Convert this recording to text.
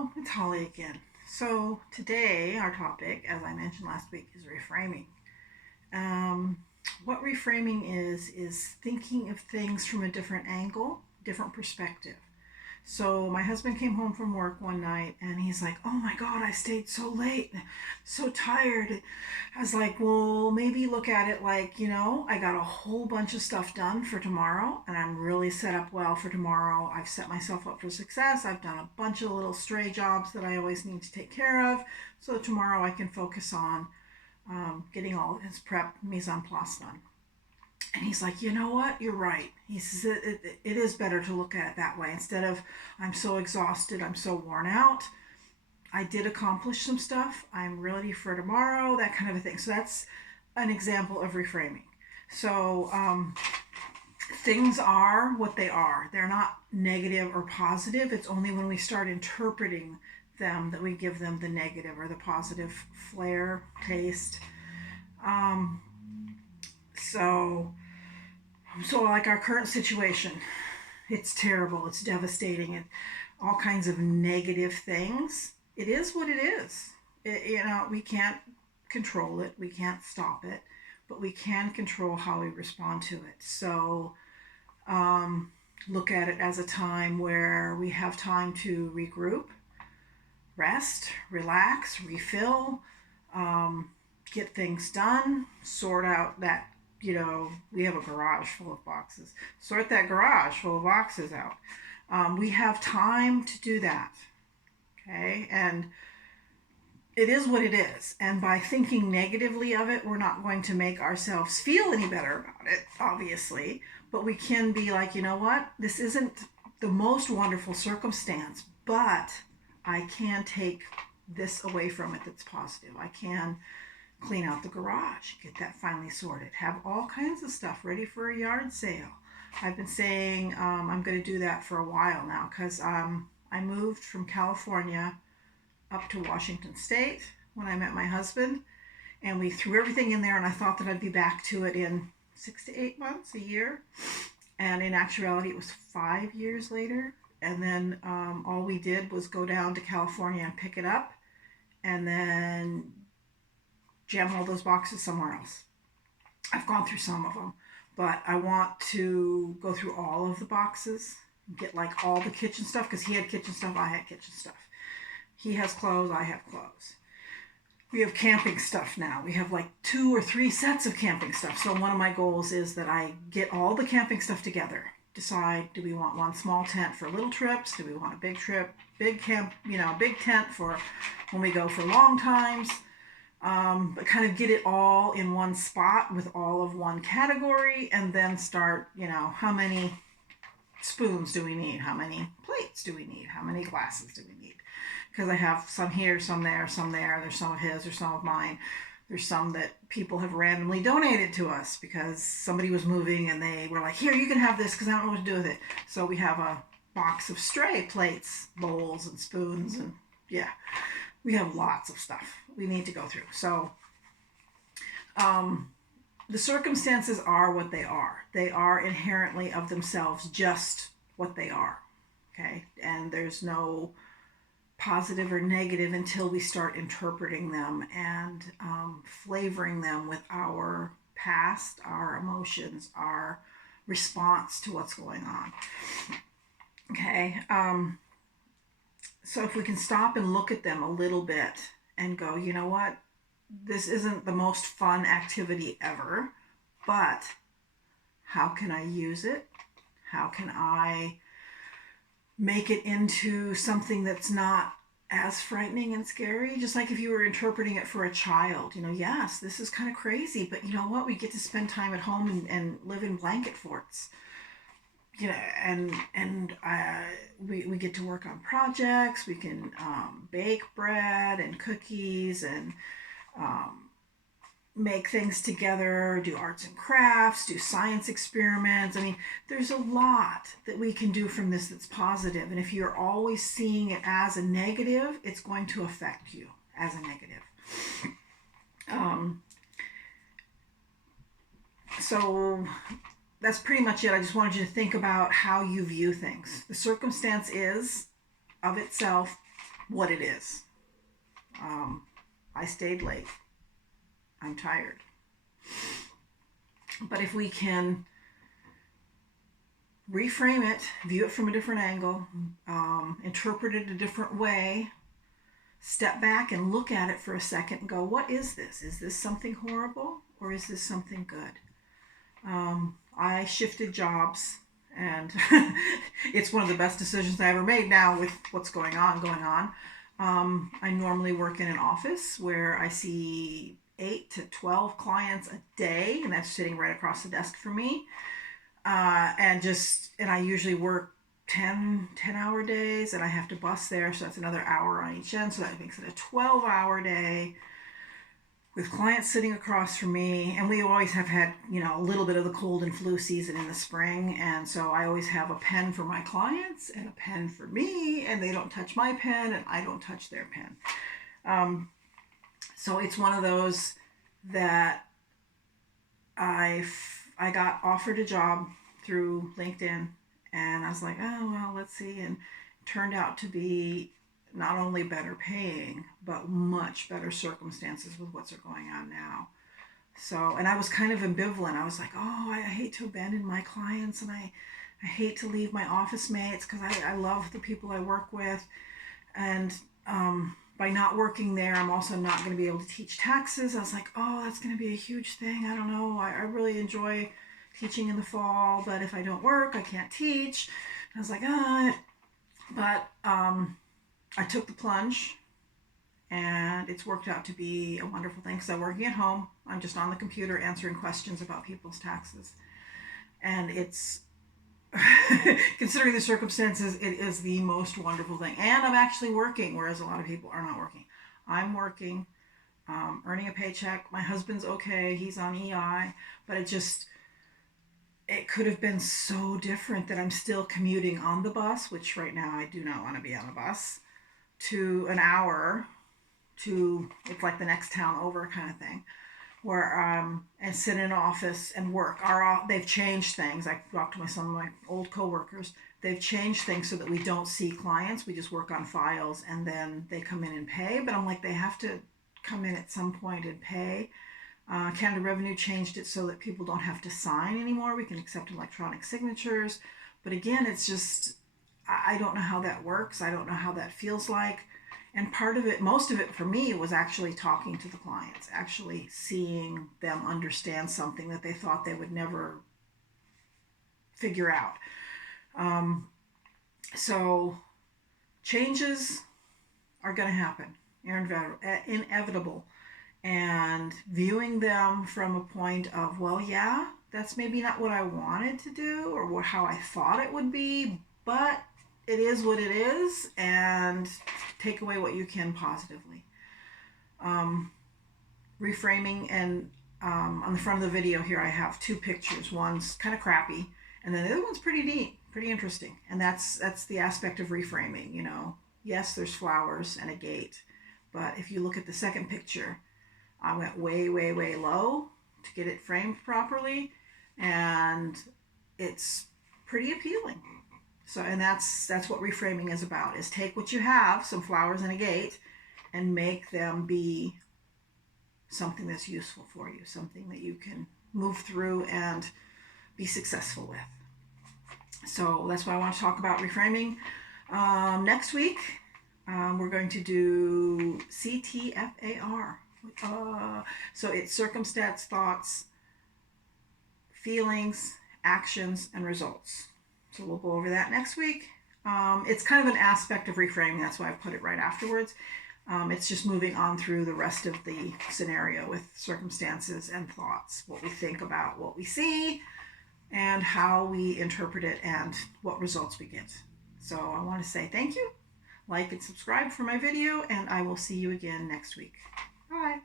Hello, it's Holly again. So, today our topic, as I mentioned last week, is reframing. Um, what reframing is thinking of things from a different angle, different perspective. So my husband came home from work one night and he's like, "Oh my God, I stayed so late, so tired." I was like, "Well, maybe look at it like, I got a whole bunch of stuff done for tomorrow and I'm really set up well for tomorrow. I've set myself up for success. I've done a bunch of little stray jobs that I always need to take care of. So tomorrow I can focus on getting all his prep mise en place done." And he's like, "You know what? You're right." He says, it is better to look at it that way. Instead of, I'm so exhausted, I'm so worn out, I did accomplish some stuff, I'm ready for tomorrow, that kind of a thing. So that's an example of reframing. So things are what they are. They're not negative or positive. It's only when we start interpreting them that we give them the negative or the positive flair, taste. Um, so So, like our current situation, it's terrible, it's devastating, and all kinds of negative things. It is what it is. We can't control it, we can't stop it, but we can control how we respond to it. So, um, look at it as a time where we have time to regroup, rest, relax, refill, um, get things done, sort out that, we have a garage full of boxes. Sort that garage full of boxes out. We have time to do that. Okay. And it is what it is. And by thinking negatively of it, we're not going to make ourselves feel any better about it, obviously. But we can be like, you know what? This isn't the most wonderful circumstance, but I can take this away from it that's positive. I can clean out the garage, get that finally sorted, have all kinds of stuff ready for a yard sale. I've been saying I'm going to do that for a while now because I moved from California up to Washington State when I met my husband, and we threw everything in there, and I thought that I'd be back to it in 6 to 8 months, a year. And in actuality, it was 5 years later. And then all we did was go down to California and pick it up, and then jam all those boxes somewhere else. I've gone through some of them, but I want to go through all of the boxes, get like all the kitchen stuff, because he had kitchen stuff, I had kitchen stuff. He has clothes, I have clothes. We have camping stuff now. We have like 2 or 3 sets of camping stuff. So one of my goals is that I get all the camping stuff together. Decide, do we want one small tent for little trips? Do we want a big trip, big camp, big tent for when we go for long times? But kind of get it all in one spot with all of one category, and then start, how many spoons do we need? How many plates do we need? How many glasses do we need? Because I have some here, some there, some there. There's some of his, there's some of mine. There's some that people have randomly donated to us because somebody was moving and they were like, "Here, you can have this because I don't know what to do with it." So we have a box of stray plates, bowls, and spoons, and yeah, we have lots of stuff we need to go through. So the circumstances are what they are. They are inherently of themselves just what they are. Okay, and there's no positive or negative until we start interpreting them and flavoring them with our past, our emotions, our response to what's going on. Okay. So if we can stop and look at them a little bit and go, you know what? This isn't the most fun activity ever, but how can I use it? How can I make it into something that's not as frightening and scary? Just like if you were interpreting it for a child, yes, this is kind of crazy, but you know what? We get to spend time at home and live in blanket forts. We get to work on projects. We can bake bread and cookies and um, make things together, do arts and crafts, do science experiments. I mean, there's a lot that we can do from this that's positive. And if you're always seeing it as a negative, it's going to affect you as a negative. So that's pretty much it. I just wanted you to think about how you view things. The circumstance is of itself what it is. I stayed late. I'm tired. But if we can reframe it, view it from a different angle, interpret it a different way, step back and look at it for a second and go, what is this? Is this something horrible or is this something good? I shifted jobs, and it's one of the best decisions I ever made now with what's going on. I normally work in an office where I see 8 to 12 clients a day, and that's sitting right across the desk from me. And I usually work 10-hour days, and I have to bus there, so that's another hour on each end, so that makes it a 12-hour day with clients sitting across from me. And we always have had, a little bit of the cold and flu season in the spring, and so I always have a pen for my clients and a pen for me, and they don't touch my pen and I don't touch their pen. So it's one of those that I got offered a job through LinkedIn, and I was like, oh, well, let's see. And it turned out to be not only better paying, but much better circumstances with what's going on now. So, and I was kind of ambivalent. I was like, oh, I hate to abandon my clients, and I hate to leave my office mates because I love the people I work with. And by not working there, I'm also not going to be able to teach taxes. I was like, oh, that's going to be a huge thing. I don't know. I really enjoy teaching in the fall, but if I don't work, I can't teach. And I was like, but I took the plunge, and it's worked out to be a wonderful thing because I'm working at home. I'm just on the computer answering questions about people's taxes. And it's, considering the circumstances, it is the most wonderful thing. And I'm actually working, whereas a lot of people are not working. I'm working, earning a paycheck. My husband's okay. He's on EI. But it could have been so different that I'm still commuting on the bus, which right now I do not want to be on a bus, to an hour to, it's like the next town over kind of thing, where and sit in an office and work. They've changed things. I talked to some of my old coworkers. They've changed things so that we don't see clients. We just work on files, and then they come in and pay. But I'm like, they have to come in at some point and pay. Canada Revenue changed it so that people don't have to sign anymore. We can accept electronic signatures. But again, it's just, I don't know how that works. I don't know how that feels like. And part of it, most of it for me, was actually talking to the clients, actually seeing them understand something that they thought they would never figure out. So changes are going to happen. They're inevitable. And viewing them from a point of, well, yeah, that's maybe not what I wanted to do or how I thought it would be, but it is what it is, and take away what you can positively. Reframing, and on the front of the video here I have 2 pictures. One's kind of crappy, and then the other one's pretty neat, pretty interesting. And that's the aspect of reframing, Yes, there's flowers and a gate, but if you look at the second picture, I went way, way, way low to get it framed properly, and it's pretty appealing. So, and that's what reframing is about, is take what you have, some flowers and a gate, and make them be something that's useful for you, something that you can move through and be successful with. So that's why I want to talk about reframing. Next week, we're going to do CTFAR. So it's circumstance, thoughts, feelings, actions, and results. So we'll go over that next week. It's kind of an aspect of reframing. That's why I put it right afterwards. It's just moving on through the rest of the scenario with circumstances and thoughts, what we think about what we see, and how we interpret it, and what results we get. So I want to say thank you. Like and subscribe for my video, and I will see you again next week. Bye.